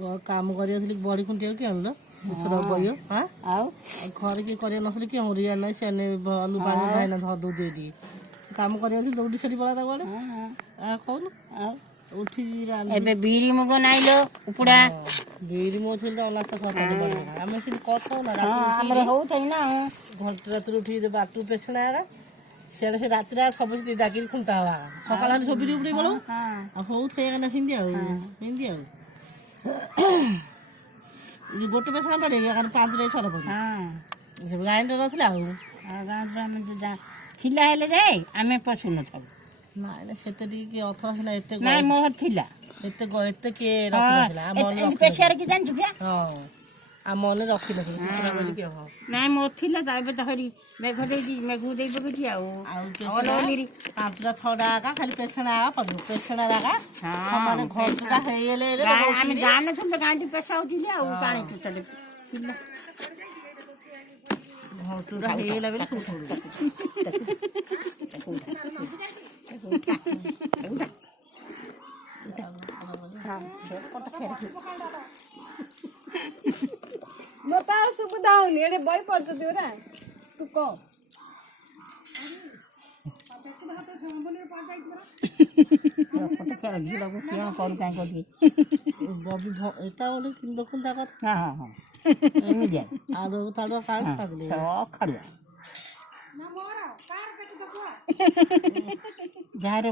काम कर बड़ी खुंटिया कि आनल छोटा बयो हाँ घर किए कर नसले कि हरिया ना से आलू पानी भाईना धर दौ दे काम कर दौड़ी सारी पड़ा गड़े कौन उठी एबे बीरी मुग नाइलो उपुड़ा बीरी मो थी अनाथ सरकार आम से कथा ना हमर होतै ना घंटे रात उठी बाटू पेछना सियाड़े से रात सब डाक खुंटा हवा सकाल सब बिरी उपड़े बोलो हौ थे सिंधी आंदी गोटे पेछना पड़े पाँच रे छर पड़े गाँव ना थिला हेले जाए आमे पशु न थाउ नाइ से अथवा सिना एत नाइ मोहर थिला एत किए रखी पेशियार की जान क्या हाँ आ मन रखी नथिला नाइ मोर थिला त एबे त हरी मेघ देई मेघ देई बगुची पाँचटा छटा आगा खाली पेछना आगा पड़ो पेछना आगा माने घंटा हेले आमे जान न त गांधी पेशा होतिले आ पानी तुतले थिला घंटा हेला बेले मत सुविधा होनी एडे बई पड़ती ना तू कह जहाँ रे